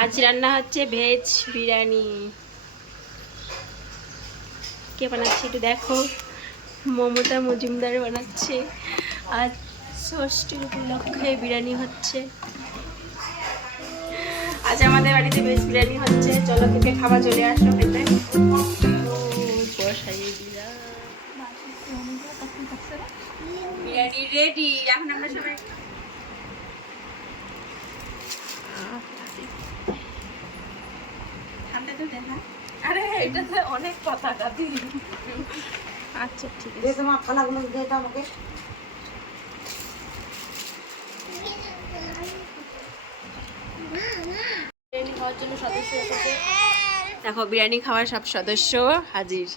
আজ রান্না হচ্ছে ভেজ বিরিয়ানি। কে বানাচ্ছে একটু দেখো। মমতা মজুমদার বানাচ্ছে। আজ ষষ্ঠীর উপলক্ষে বিরিয়ানি হচ্ছে। আজ আমাদের বাড়িতে ভেজ বিরিয়ানি হচ্ছে। চলো থেকে খাবার চলে আসো খেতে। বসাইয়ে দিলাম বিরিয়ানি রেডি। এখন আমরা সবাই ঠান্ডা তো দেখা। আরে এটাতে অনেক পতাকা দিই। আচ্ছা ঠিক আছে। তোমার থালাগুলো দিয়ে দাও আমাকে। বিরিয়ানি খাওয়ার জন্য সদস্য এসেছে। দেখো বিরিয়ানি খাওয়ার সব সদস্য হাজির।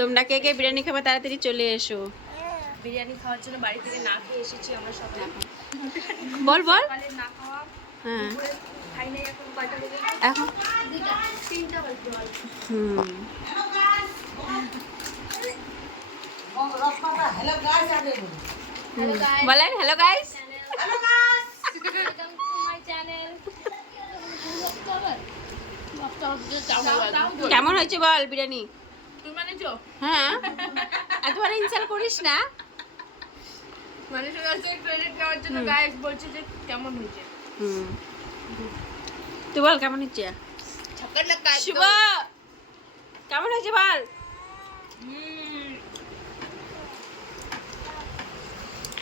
তোমরা কে কে বিরিয়ানি খাবে তাড়াতাড়ি চলে এসো। বিরিয়ানি খাওয়ার জন্য বাড়ি থেকে না খেয়ে এসেছি আমরা সবাই। বল বল। না খাওয়া হ্যাঁ খাই নাই। এখন কয়টা বেজে? এখন 3টা বাজে। হ্যালো গাইস আগে হ্যালো গাইস, বলেন hello guys. Welcome to my channel. কেমন হয়েছে বল বিরিয়ানি? তুই মানেছো? হ্যাঁ এতবার ইনসাল্ট করিস না। মানুষের কাছে ক্রেডিট নেওয়ার জন্য গাইস বলছে যে কেমন হয়েছে। তুই বল কেমন হচ্ছে? ছক্কাটা কাজ শুভ কেমন হয়েছে বল?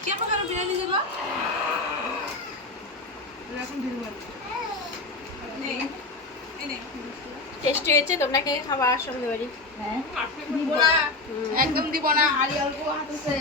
কেমন করে বিরিয়ানি দেবা? এখন দিন বল। নেই নেই টেস্টি হয়েছে। তোমরা কে খাবার সঙ্গে বাড়ি? হ্যাঁ দিব না, একদম দিব না। আর অল্প হাত আছে।